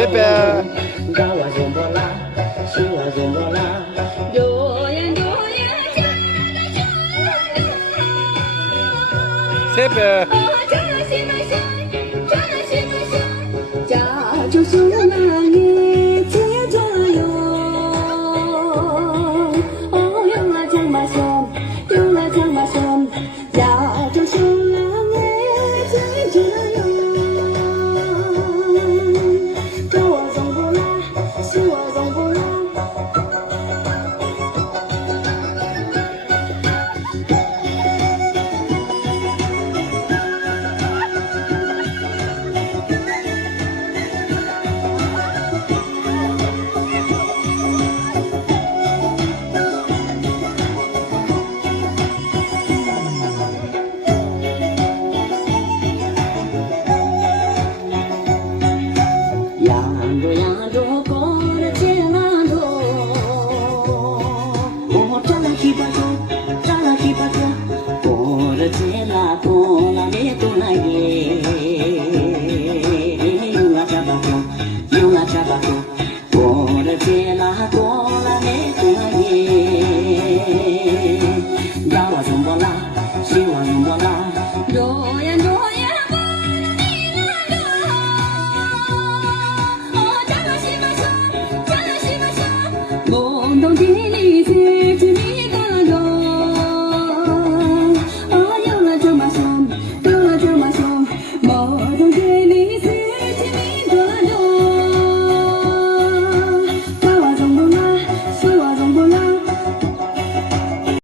Sepe. Gawa zombola, shiwa zombola. Sepe. 家就是那里接着哟，哦，用了讲嘛说，用了讲嘛说，家就是那里接着哟，跟我总不来，是我总不来。扬州过了街浪头，我站了西巴州，站了西巴州，过了街啦，过了那多那耶，用了下巴州，用了下巴州，过了街啦，过了那多那耶，呀我怎么啦，希望怎么啦，若呀若呀。梦中的你。